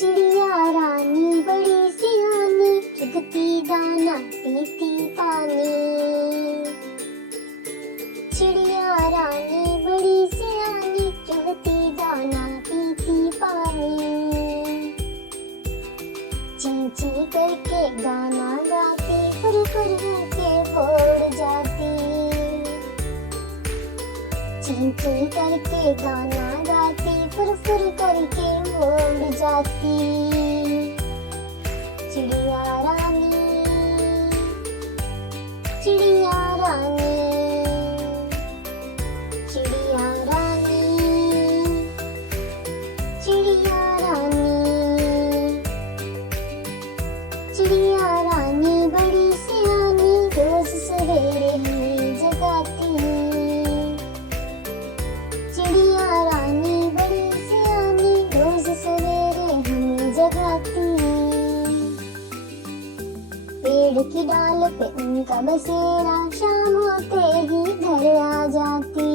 चिड़िया रानी बड़ी सियानी, चुगती दाना पीती पानी। चिड़िया रानी बड़ी सियानी, चुगती दाना पीती पानी। ची ची करके गाना गाती, फुर फुर करके वो उड़ जाती। ची ची करके गाना गाती, फुर फुर करके वो उड़ जाती। चिड़िया रानी, चिड़िया रानी, चिड़िया रानी, चिड़िया रानी। चिड़िया रानी बड़ी सियानी, रोज सवेरे हमें जगाती। चिड़िया रानी बड़ी सियानी, रोज सवेरे हमें जगाती। पेड़ की डाल पे उनका बसेरा, शाम होते ही घर आ जाती।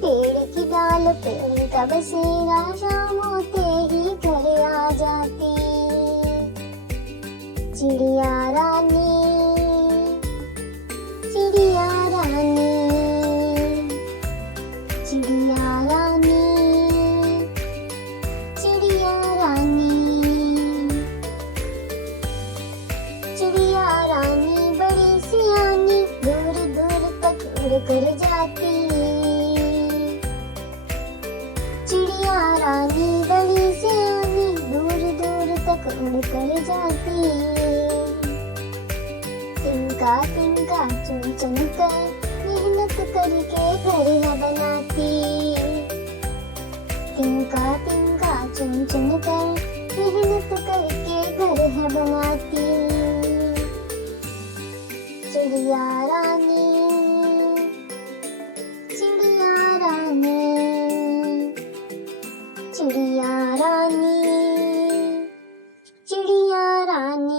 पेड़ की डाल पे उनका बसेरा, शाम होते ही घर आ जाती। चिड़िया रानी, चिड़िया रानी, चिड़िया रानी, चिड़िया रानी। चिड़िया रानी बड़ी सियानी, दूर दूर तक उड़ कर जाती। चिड़िया रानी बड़ी सियानी, दूर दूर तक उड़ कर जाती। तिनका तिनका चुन चुन कर मेहनत करके घर है बनाती। तिनका तिनका चुन चुन कर मेहनत करके घर है बनाती। चिड़िया रानी, चिड़िया रानी, चिड़िया रानी, चिड़िया रानी।